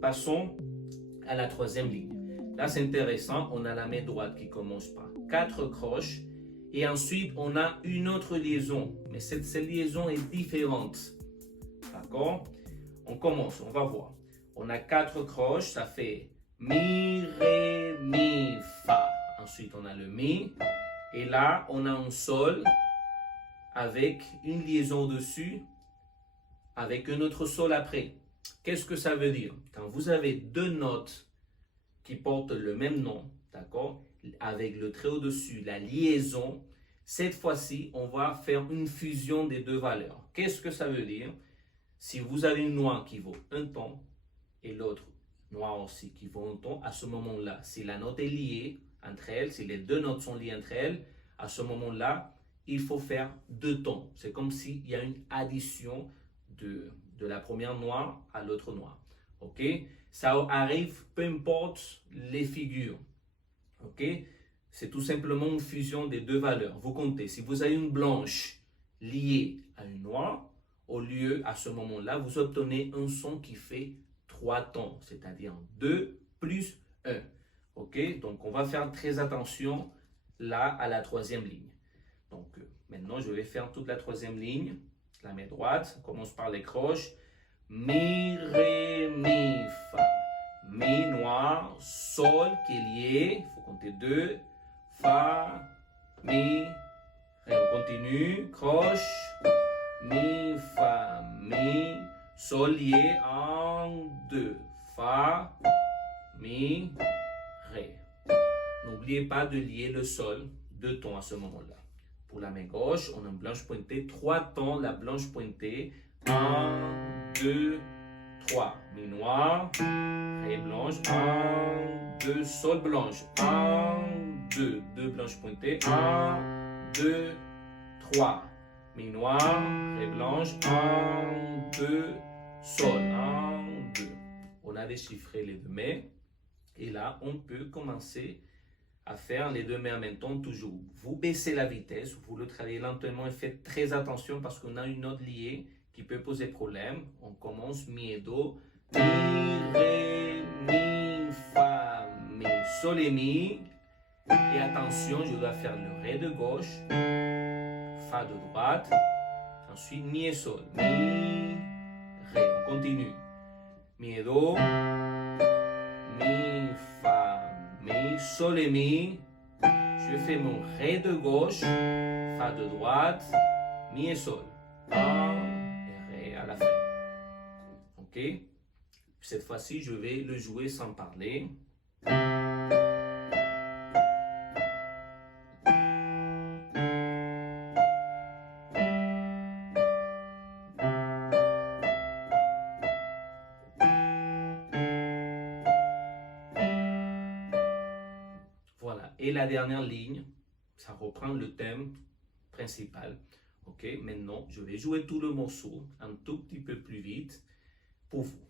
Passons à la troisième ligne. Là, c'est intéressant. On a la main droite qui commence par 4 croches. Et ensuite, on a une autre liaison. Mais cette liaison est différente. D'accord? On commence, on va voir. On a 4 croches, ça fait mi, ré, mi, fa. Ensuite, on a le mi. Et là, on a un sol avec une liaison dessus, avec un autre sol après. Qu'est-ce que ça veut dire? Quand vous avez deux notes qui portent le même nom, d'accord, avec le trait au-dessus, la liaison, cette fois-ci, on va faire une fusion des deux valeurs. Qu'est-ce que ça veut dire? Si vous avez une noix qui vaut un ton et l'autre noix aussi qui vaut un ton, à ce moment-là, si la note est liée entre elles, si les deux notes sont liées entre elles, à ce moment-là, il faut faire deux tons. C'est comme s'il y a une addition de la première noix à l'autre noix. Ok? Ça arrive peu importe les figures. Ok? C'est tout simplement une fusion des deux valeurs. Vous comptez, si vous avez une blanche liée à une noire, au lieu, à ce moment-là, vous obtenez un son qui fait 3 tons, c'est-à-dire 2 plus 1. Ok? Donc, on va faire très attention là à la troisième ligne. Donc, maintenant, je vais faire toute la troisième ligne. La main droite, on commence par les croches. Mi, ré, mi, fa. Mi noir, sol qui est lié. Il faut compter 2. Fa, mi, ré. On continue. Croche. Mi, fa, mi. Sol lié en 2. Fa, mi, ré. N'oubliez pas de lier le sol, 2 tons à ce moment-là. Pour la main gauche, on a une blanche pointée, 3 tons, la blanche pointée. 1, 2, 3. Mi noir, ré blanche. 1, 2, sol blanche. 1, 2. 2 blanches pointées. 1, 2, 3. Mi noir, ré blanche. 1, 2, sol. 1, 2. On a déchiffré les deux mains. Et là, on peut commencer à faire les deux mains en même temps toujours. Vous baissez la vitesse, vous le travaillez lentement et faites très attention parce qu'on a une note liée qui peut poser problème. On commence mi et do. Mi, ré, mi, fa, mi, sol et mi. Et attention, je dois faire le ré de gauche, fa de droite, ensuite mi et sol. Mi, ré. On continue. Mi et do. Mi, fa, mi, sol et mi. Je fais mon ré de gauche, fa de droite, mi et sol. Fa et ré à la fin. Ok? Cette fois-ci, je vais le jouer sans parler. Voilà. Et la dernière ligne, ça reprend le thème principal. Ok? Maintenant, je vais jouer tout le morceau un tout petit peu plus vite pour vous.